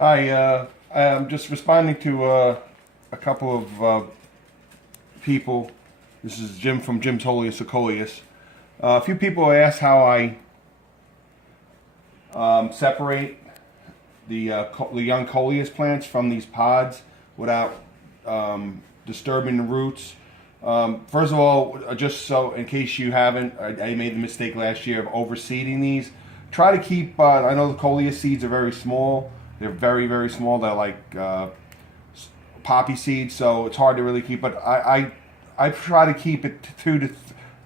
Hi, I'm just responding to a couple of people. This is Jim from Jim's Wholiest Of Coleus. A few people asked how I separate the young coleus plants from these pods without disturbing the roots. First of all, just so in case you haven't, I made the mistake last year of overseeding these. Try to keep, I know the coleus seeds are very small. They're very, very small. They're like poppy seeds, so it's hard to really keep. But I try to keep it to 2 to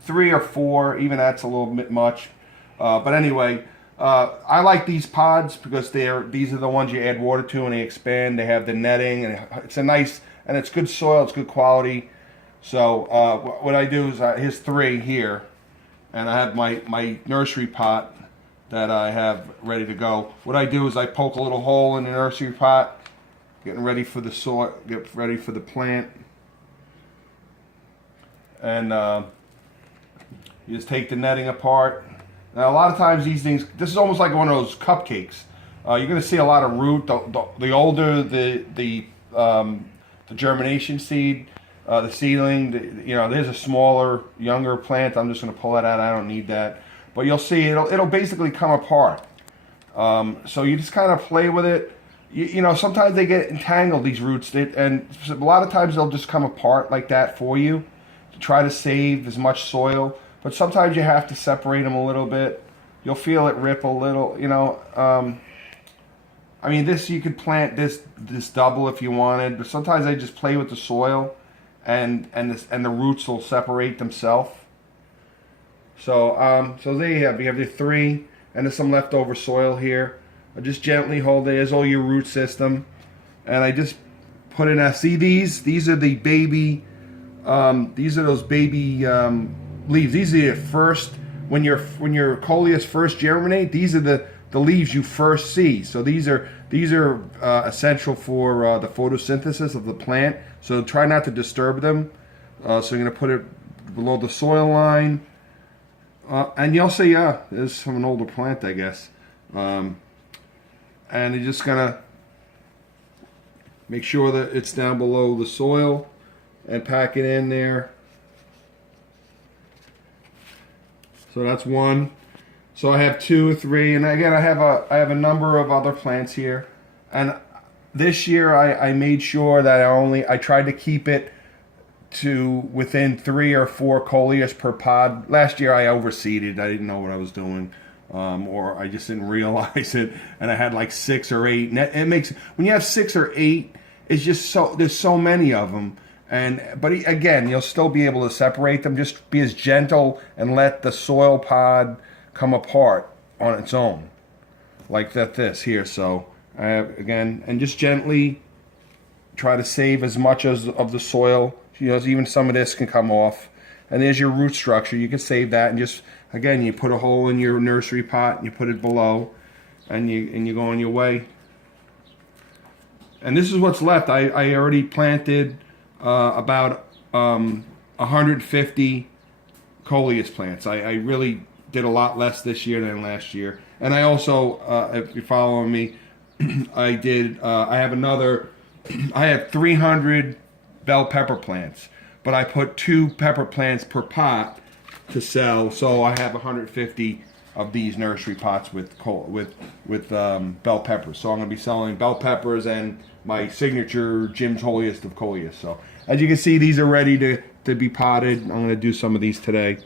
3 or 4. Even that's a little bit much. But anyway, I like these pods because these are the ones you add water to and they expand. They have the netting and it's a nice, and it's good soil. It's good quality. So what I do is here's 3 here, and I have my nursery pot that I have ready to go. What I do is I poke a little hole in the nursery pot, getting ready for the soil, get ready for the plant, and you just take the netting apart. Now a lot of times these things, this is almost like one of those cupcakes. You're going to see a lot of root. The older the germination seed, the seedling, there's a smaller, younger plant. I'm just going to pull that out. I don't need that. But you'll see it'll basically come apart. So you just kind of play with it. Sometimes they get entangled, these roots, and a lot of times they'll just come apart like that for you to try to save as much soil. But sometimes you have to separate them a little bit. You'll feel it rip a little. I mean, this you could plant this double if you wanted, but sometimes I just play with the soil, and the roots will separate themselves. So there you have the 3, and there's some leftover soil here. I just gently hold it. There's all your root system, and I just put in. See these are the baby. These are those baby leaves. These are the first when your coleus first germinate. These are the leaves you first see. So these are essential for the photosynthesis of the plant. So try not to disturb them. So you're gonna put it below the soil line. And you'll see, this is from an older plant, I guess. And you're just gonna make sure that it's down below the soil and pack it in there. So that's 1. So I have 2 or 3, and again I have a number of other plants here. And this year I made sure that I tried to keep it to within 3 or 4 coleus per pod. Last year I overseeded. I didn't know what I was doing, or I just didn't realize it, and I had like 6 or 8. And it makes, when you have 6 or 8, it's just there's so many of them. But again, you'll still be able to separate them. Just be as gentle and let the soil pod come apart on its own, like this here. So I have, again, and just gently try to save as much of the soil. Even some of this can come off. And there's your root structure. You can save that, and just, again, you put a hole in your nursery pot, and you put it below, and you go on your way. And this is what's left. I already planted about 150 coleus plants. I really did a lot less this year than last year. And I also, if you're following me, I have 300 bell pepper plants, but I put 2 pepper plants per pot to sell, so I have 150 of these nursery pots with bell peppers. So I'm going to be selling bell peppers and my signature Jim's Wholiest Of Coleus. So as you can see, these are ready to be potted. I'm going to do some of these today.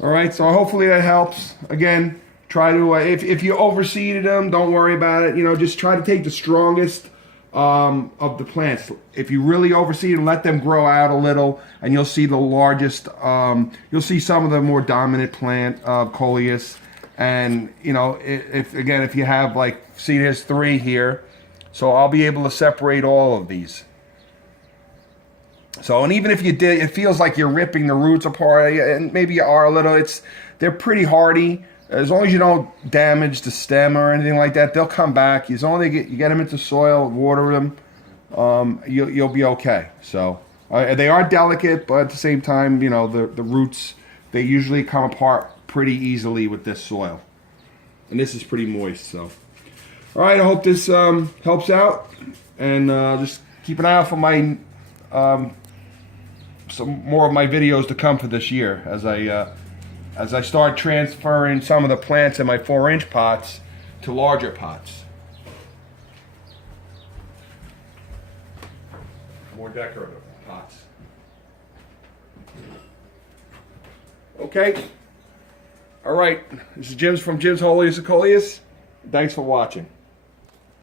All right, so hopefully that helps. Again, try to if you overseeded them, don't worry about it. Just try to take the strongest of the plants. If you really overseed them, let them grow out a little, and you'll see the largest. You'll see some of the more dominant plant coleus, and if you have, like, see, there's 3 here, so I'll be able to separate all of these. So, and even if you did, it feels like you're ripping the roots apart, and maybe you are a little. They're pretty hardy. As long as you don't damage the stem or anything like that, they'll come back. As long as you get them into soil, water them, you'll be okay. So they are delicate, but at the same time, the roots, they usually come apart pretty easily with this soil. And this is pretty moist, so. All right, I hope this helps out, and just keep an eye out for my some more of my videos to come for this year as I start transferring some of the plants in my 4-inch pots to larger pots. More decorative pots. Okay. All right. This is Jim's from Jim's Wholiest Of Coleus. Thanks for watching.